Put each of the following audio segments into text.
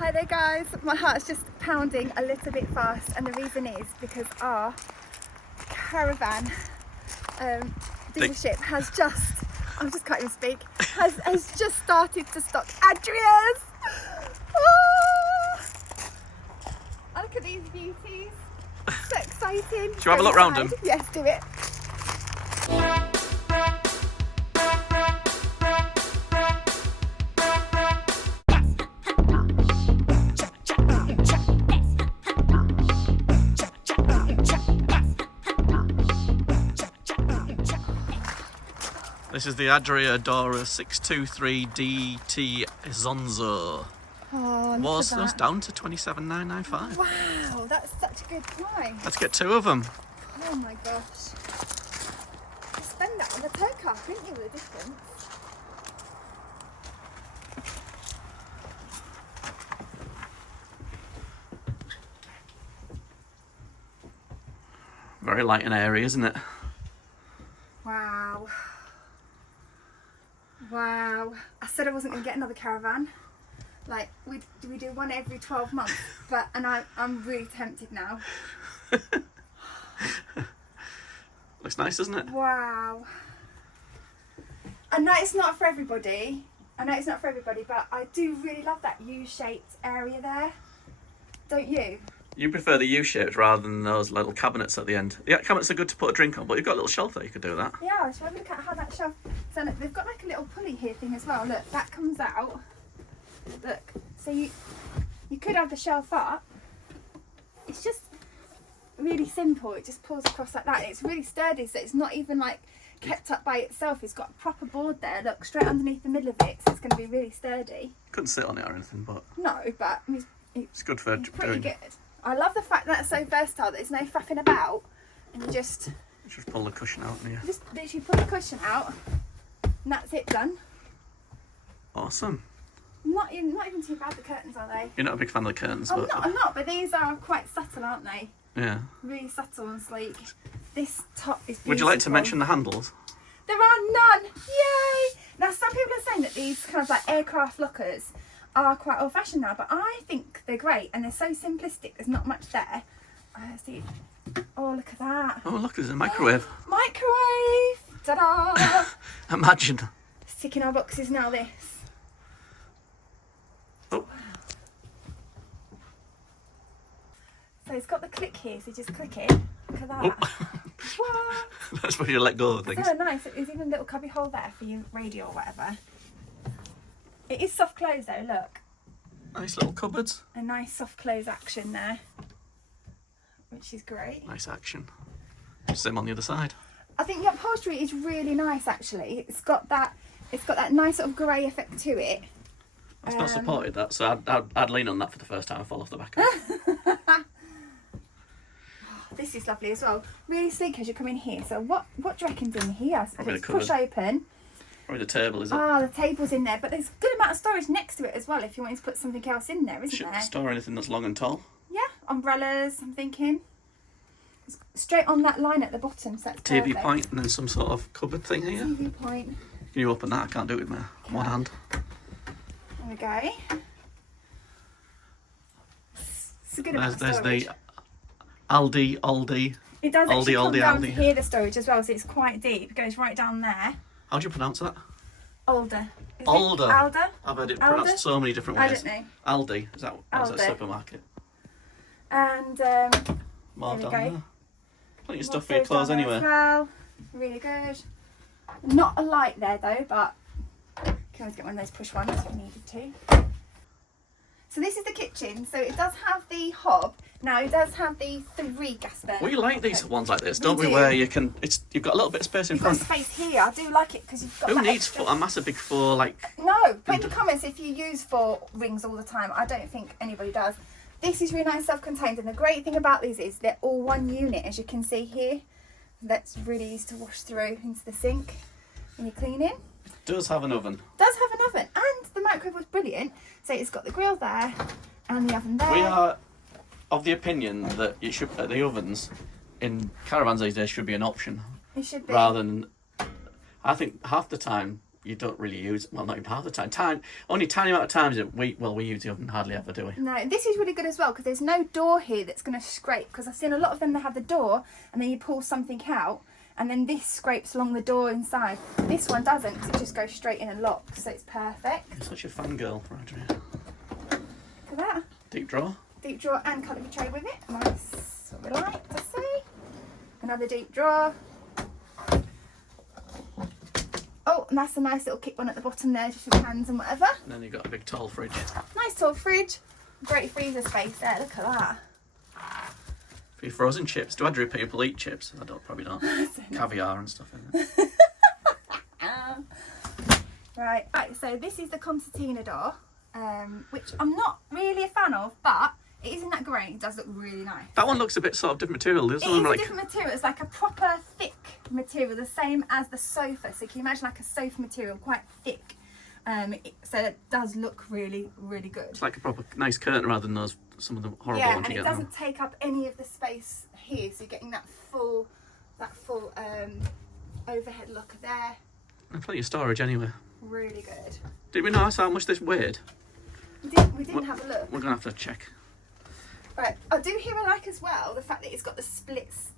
Hi there guys, my heart's just pounding a little bit fast, and the reason is because our caravan dealership has just, I just can't even speak, has just started to stock Adrias. Oh! Oh, look at these beauties, so exciting. Should we have a look round them? Yes, do it. This is the Adria Dora 623 DT Zonzo. Oh, Was down to 27,995. Wow, that's such a good price. Let's get two of them. Oh my gosh. You spend that on the tow car, couldn't you, with the difference? Very light and airy, isn't it? Wow. Wow. I said I wasn't going to get another caravan. Like, we do one every 12 months, and I'm really tempted now. Looks nice, doesn't it? Wow. I know it's not for everybody. But I do really love that U-shaped area there. Don't you? You prefer the U-shapes rather than those little cabinets at the end. The cabinets are good to put a drink on, but you've got a little shelf there, you could do that. Yeah, shall I look at how that shelf... So look, they've got like a little pulley here thing as well. Look, that comes out. Look, so you could have the shelf up. It's just really simple. It just pulls across like that. It's really sturdy, so it's not even like kept up by itself. It's got a proper board there. Look, straight underneath the middle of it, so it's going to be really sturdy. Couldn't sit on it or anything, but... No, but it's good for pretty doing. good. I love the fact that it's so versatile. There's no faffing about, and you just pull the cushion out and you... Just literally pull the cushion out, and that's it, done. Awesome. Not even too bad, the curtains, are they? You're not a big fan of the curtains, but... I'm not, but these are quite subtle, aren't they? Yeah. Really subtle and sleek. This top is beautiful. Would you like to mention the handles? There are none! Yay! Now, some people are saying that these kind of like aircraft lockers are quite old-fashioned now, but I think they're great, and they're so simplistic. There's not much there. See. Oh, look at that. Oh, look, there's a microwave. Microwave! Ta-da! Imagine. It's ticking our boxes now, this. Oh. So it's got the click here, so just click it. Look at that. Oh. That's where you let go of things. So nice. There's even a little cubby hole there for your radio or whatever. It is soft close though, look. Nice little cupboards. A nice soft close action there, which is great. Nice action. Same on the other side. I think the upholstery is really nice actually. It's got that nice sort of grey effect to it. It's not supported that, so I'd lean on that for the first time and fall off the back of it. This is lovely as well. Really sleek as you come in here. So what do you reckon's in here? So Probably it's the push cupboard. open. Probably the table, is it? Ah, the table's in there, but there's a good amount of storage next to it as well if you want to put something else in there, isn't Should there? store anything that's long and tall. Yeah, umbrellas, I'm thinking. It's straight on that line at the bottom, so that's TV perfect. point and then some sort of cupboard thing here. TV point. Can you open that? I can't do it with my one hand. There we go. It's a good amount of There's storage. the Aldi. It does actually come Aldi. down to here, the storage as well, so it's quite deep. It goes right down there. How do you pronounce that? Alder. Is it? Alder. Alder? I've heard it Alder? pronounced so many different ways. I don't know. Aldi. Is that a Aldi. supermarket? And More there we down go. there. Plenty of More stuff for your storage clothes down there anyway. as well. Really good. Not a light there though, but you can always get one of those push ones if you needed to. So this is the kitchen. So it does have the hob. Now it does have the 3 gas burners. We like these ones like this, don't we? do. Where you can, you've got a little bit of space in You've got front. space here. I do like it because you've got Who that needs extra... a massive big 4 like? No, put in the comments if you use 4 rings all the time. I don't think anybody does. This is really nice, self-contained, and the great thing about these is they're all one unit, as you can see here. That's really easy to wash through into the sink when you're cleaning. Does have an oven. Does have an oven, and the microwave was brilliant. So it's got the grill there and the oven there. We are of the opinion that it should the ovens in caravans these days should be an option It should be. rather than. I think half the time you don't really use, well, not even half the time. Only a tiny amount of times that we use the oven, hardly ever, do we? No, this is really good as well because there's no door here that's going to scrape, because I've seen a lot of them that have the door and then you pull something out and then this scrapes along the door inside. This one doesn't, because it just goes straight in and locks, so it's perfect. You're such a fangirl for Adria. Look at that. Deep drawer. Deep drawer and cutlery tray with it. Nice, what we like to see. Another deep drawer. Oh, and that's a nice little kick one at the bottom there, just with hands and whatever. And then you've got a big tall fridge. Nice tall fridge. Great freezer space there, look at that. For your frozen chips. Do Adria people eat chips? I don't, probably don't. Caviar and stuff in it. Right, so this is the concertina door, which I'm not really a fan of, but it isn't that great. It does look really nice. That one looks a bit sort of different material. This It one is a like different material. It's like a proper thick material, the same as the sofa. So can you imagine like a sofa material, quite thick? So it does look really, really good. it's like a proper nice curtain rather than those some of the horrible Yeah, ones and you it get. doesn't take up any of the space here, so you're getting that full overhead locker there. And plenty of storage anyway. Really good. Did we notice how much this weighed? We didn't have a look. We're gonna have to check. Right, I do here I like as well the fact that it's got the splits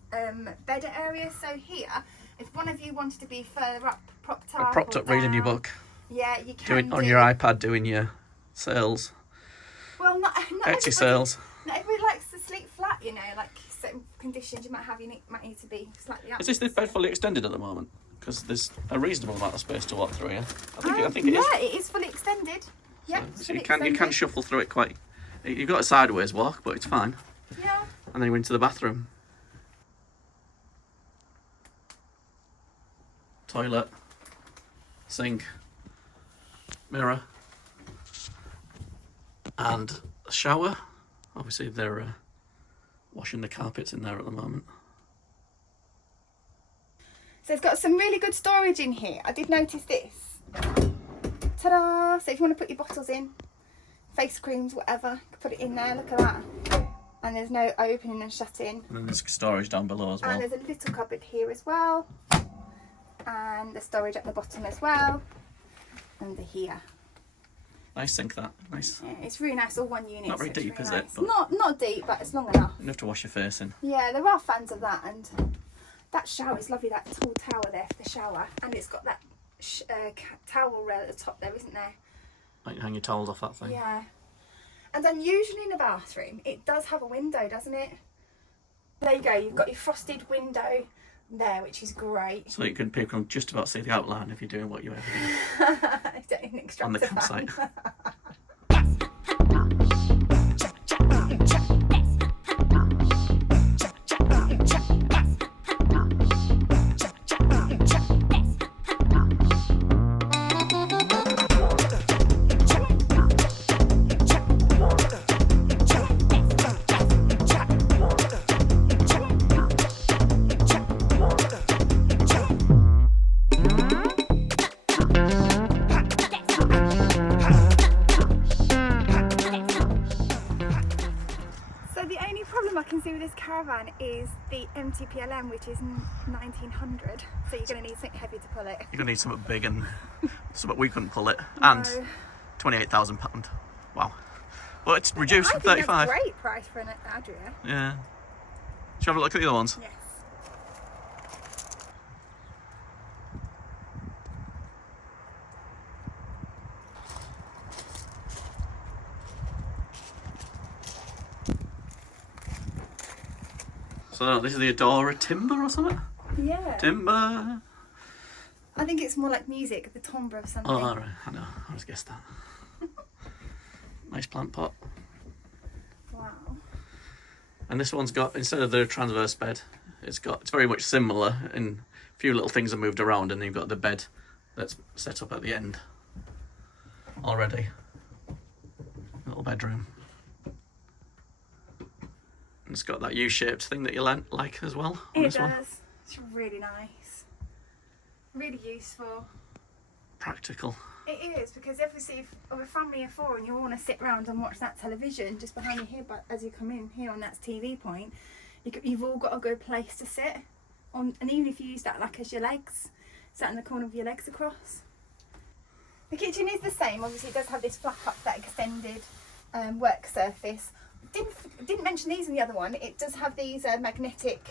bed area. So here, if one of you wanted to be further up, propped up, Propped up reading your book. Yeah, you can Doing on your iPad, doing your sales. Well, not Etsy everybody, sales. Not everybody likes to sleep flat, you know. Like certain conditions you might have, might need to be slightly up. Is this bed fully extended at the moment? Because there's a reasonable amount of space to walk through here. I think it is. Yeah, it is fully extended. Yeah, So you can shuffle through it quite. You've got a sideways walk, but it's fine. Yeah. And then you went into the bathroom. Toilet. Sink. Mirror. And a shower. Obviously they're washing the carpets in there at the moment. So it's got some really good storage in here. I did notice this. Ta-da! So if you want to put your bottles in, face creams, whatever, you can put it in there. Look at that. And there's no opening and shutting. And then there's storage down below as well. And there's a little cupboard here as well. And the storage at the bottom as well. Under here. Nice sink, that. Nice. Yeah, it's really nice, all one unit. Not very so it's deep, really is nice. it? But Not deep, but it's long enough. enough to wash your face in. Yeah, there are fans of that, and that shower is lovely. That tall tower there for the shower, and it's got that towel rail at the top there, isn't there? Like hang your towels off that thing. Yeah. And then usually in a bathroom, it does have a window, doesn't it? There you go. You've got your frosted window there, which is great. So people can just about see the outline if you're doing what you ever do Don't even extract on the a fan. campsite. Caravan is the MTPLM, which is 1900, so you're going to need something heavy to pull it. You're going to need something big and something we couldn't pull it. And No. £28,000. Wow. Well, it's reduced I from think 35. That's a great price for an Adria. Yeah. Shall we have a look at the other ones? Yes. So this is the Adora Timber or something? Yeah. Timber. I think it's more like music, the timbre of something. Oh, all right. I know. I was guessed that. Nice plant pot. Wow. And this one's got, instead of the transverse bed, it's very much similar, and a few little things are moved around, and then you've got the bed that's set up at the end already. Little bedroom. And it's got that U-shaped thing that you like as well on It this does. one. It's really nice. Really useful. Practical. It is, because obviously if of a family of four and you all want to sit around and watch that television just behind you here, but as you come in here on that TV point, you've all got a good place to sit on, and even if you use that like as your legs, sat in the corner with your legs across. The kitchen is the same. Obviously, it does have this flap up, that extended work surface. Didn't mention these in the other one. It does have these magnetic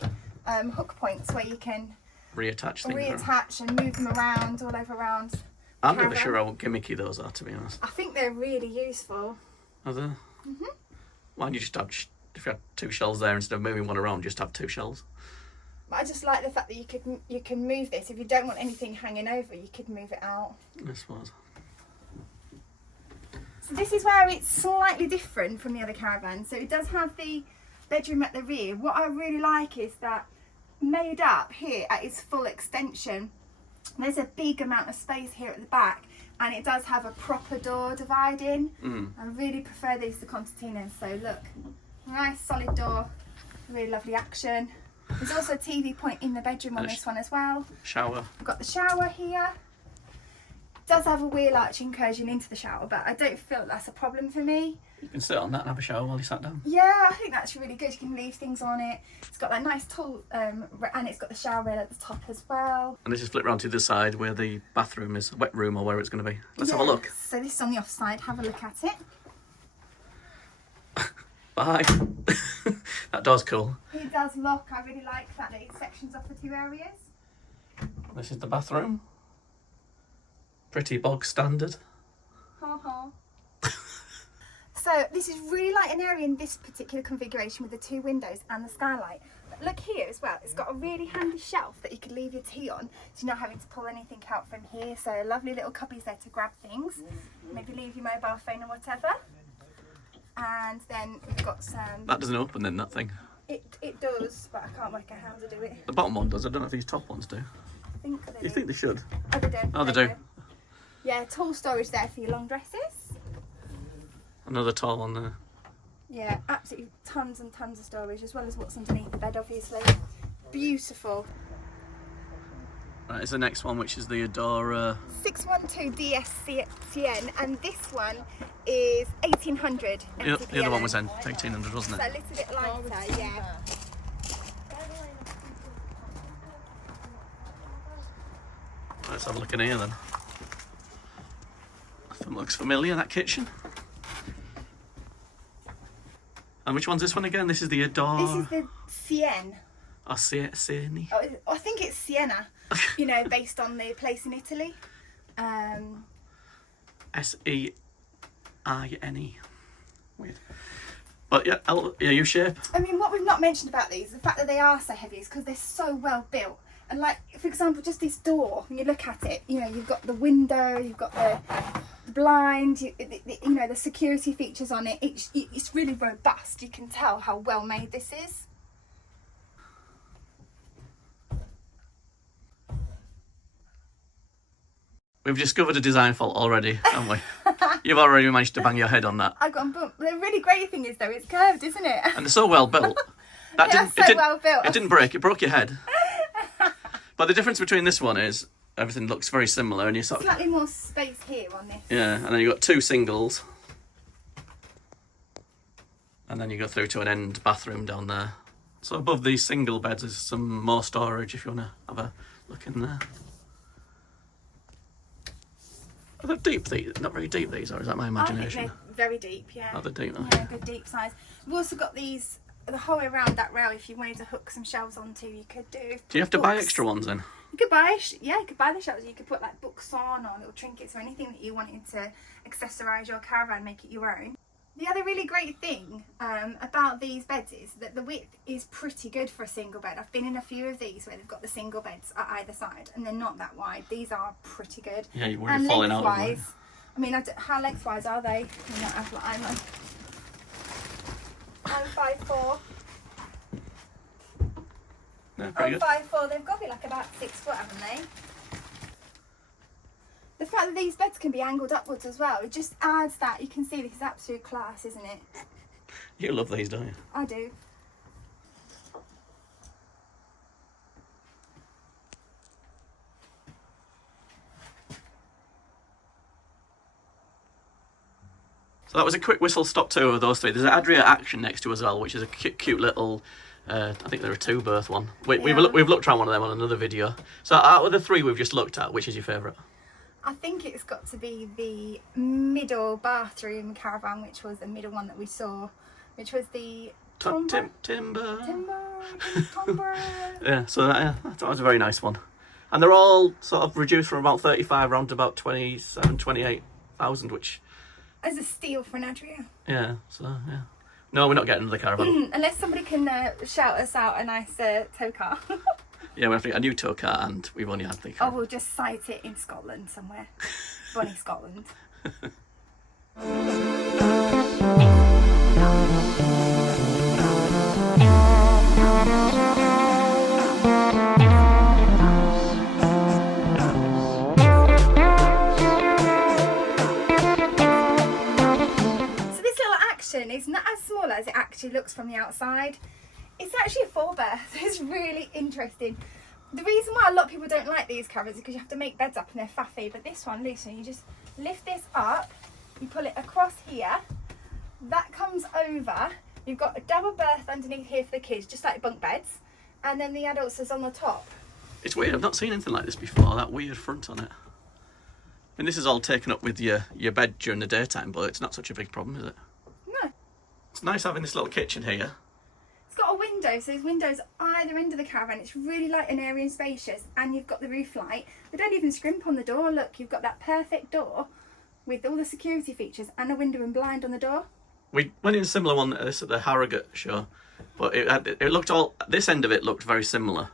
hook points where you can reattach things. Reattach and move them around all over around. I'm not sure how gimmicky those are, to be honest. I think they're really useful. Are they? Mm-hmm. Why don't you just have, if you had 2 shelves there instead of moving one around, just have 2 shelves? But I just like the fact that you can move this. If you don't want anything hanging over, you could move it out. I suppose. So this is where it's slightly different from the other caravan. So it does have the bedroom at the rear. What I really like is that made up here at its full extension, there's a big amount of space here at the back, and it does have a proper door dividing. I really prefer these to concertinas. So look, nice solid door, really lovely action. There's also a TV point in the bedroom on this one as well. Shower. We've got the shower here. It does have a wheel arch incursion into the shower, but I don't feel that's a problem for me. You can sit on that and have a shower while you sat down. Yeah, I think that's really good. You can leave things on it. It's got that nice tall, and it's got the shower rail at the top as well. And let's just flip round to the side where the bathroom is, wet room or where it's going to be. Let's have a look. So this is on the off side. Have a look at it. Bye. That door's cool. It does look. I really like that it sections off the 2 areas. This is the bathroom. Pretty bog standard. Ha ha. So this is really light and airy in this particular configuration with the 2 windows and the skylight. But look here as well, it's got a really handy shelf that you could leave your tea on, so you're not having to pull anything out from here. So lovely little cubbies there to grab things, maybe leave your mobile phone or whatever. And then we've got some... That doesn't open then, that thing? It does, but I can't work out how to do it. The bottom one does, I don't know if these top ones do. I think they do. You think they should? Oh, they do. Oh, they do. Yeah, tall storage there for your long dresses. Another tall one there. Yeah, absolutely tons and tons of storage, as well as what's underneath the bed, obviously. Beautiful. Right, it's the next one, which is the Adora 612 DSCN, and this one is 1800. The other one was 1800, wasn't So it? a little bit lighter, yeah. Let's have a look in here then. That looks familiar, that kitchen. And which one's this one again? This is the Adora. This is the Siena. Oh, Siena. Oh, I think it's Siena. You know, based on the place in Italy. Seine. Weird. But yeah, U-shape. I mean, what we've not mentioned about these, the fact that they are so heavy, is because they're so well built. And like, for example, just this door, when you look at it, you know, you've got the window, you've got the blind, you know, the security features on it. It's really robust. You can tell how well made this is. We've discovered a design fault already, haven't we? You've already managed to bang your head on that. I've got a bump. The really great thing is, though, it's curved, isn't it? And they're so well built. Well built. It didn't break, it broke your head. But the difference between this one is everything looks very similar, and you sort of... Slightly more space here on this. Yeah, and then you've got 2 singles. And then you go through to an end bathroom down there. So above these single beds is some more storage if you want to have a look in there. Are they deep, these? Not very deep, these, or is that my imagination? I think they're very deep, yeah. Oh, they're deep, though. Yeah, good deep size. We've also got these, the whole way around that rail, if you wanted to hook some shelves onto, you could do. Do you have to buy extra ones then? You could buy, you could buy the shelves. You could put like books on, or little trinkets, or anything that you wanted to accessorise your caravan, make it your own. The other really great thing about these beds is that the width is pretty good for a single bed. I've been in a few of these where they've got the single beds at either side, and they're not that wide. These are pretty good. Yeah, you worry falling out of them. I mean, how lengthwise are they? I'm 5'4". Yeah, pretty good. 5'4". They've got to be like about 6 foot, haven't they? The fact that these beds can be angled upwards as well, it just adds that. You can see this is absolute class, isn't it? You love these, don't you? I do. So that was a quick whistle stop tour of those 3. There's an Adria Action next to as well, which is a cute little, I think they're a 2-berth one. We've looked around one of them on another video. So out of the 3 we've just looked at, which is your favourite? I think it's got to be the middle bathroom caravan, which was the middle one that we saw, which was the Timber. Timber. Yeah, so that was a very nice one. And they're all sort of reduced from about 35 round to about 27, 28,000, which... As a steal for an Adria. Yeah, so, yeah. No, we're not getting another caravan. Unless somebody can shout us out a nice tow car. Yeah, we have to get a new tow car, and we've only had the car. Oh, we'll just site it in Scotland somewhere. Bonnie, Scotland. It's not as small as it actually looks from the outside. It's actually a 4-berth. It's really interesting. The reason why a lot of people don't like these caravans is because you have to make beds up and they're faffy, but this one, listen, you just lift this up, you pull it across here, that comes over, you've got a double berth underneath here for the kids, just like bunk beds, and then the adults is on the top. It's weird, I've not seen anything like this before, that weird front on it. And this is all taken up with your bed during the daytime, but it's not such a big problem, is it? It's nice having this little kitchen here. It's got a window, so there's windows either end of the caravan. It's really light and airy and spacious, and you've got the roof light. We don't even scrimp on the door. Look, you've got that perfect door with all the security features and a window and blind on the door. We went in a similar one at the Harrogate show, but it looked all, this end of it looked very similar.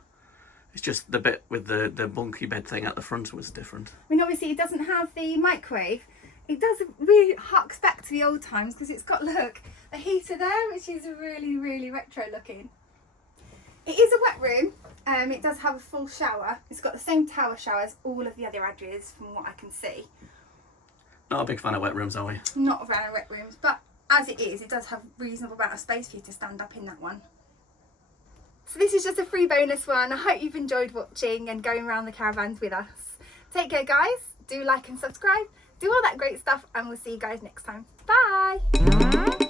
It's just the bit with the bunky bed thing at the front was different. I mean, obviously it doesn't have the microwave. It does really harks back to the old times because it's got, look, a heater there, which is really, really retro looking. It is a wet room. It does have a full shower. It's got the same tower shower as all of the other Adrias from what I can see. Not a big fan of wet rooms, are we? Not a fan of wet rooms, but as it is, it does have a reasonable amount of space for you to stand up in that one. So this is just a free bonus one. I hope you've enjoyed watching and going around the caravans with us. Take care, guys. Do like and subscribe. Do all that great stuff, and we'll see you guys next time. Bye!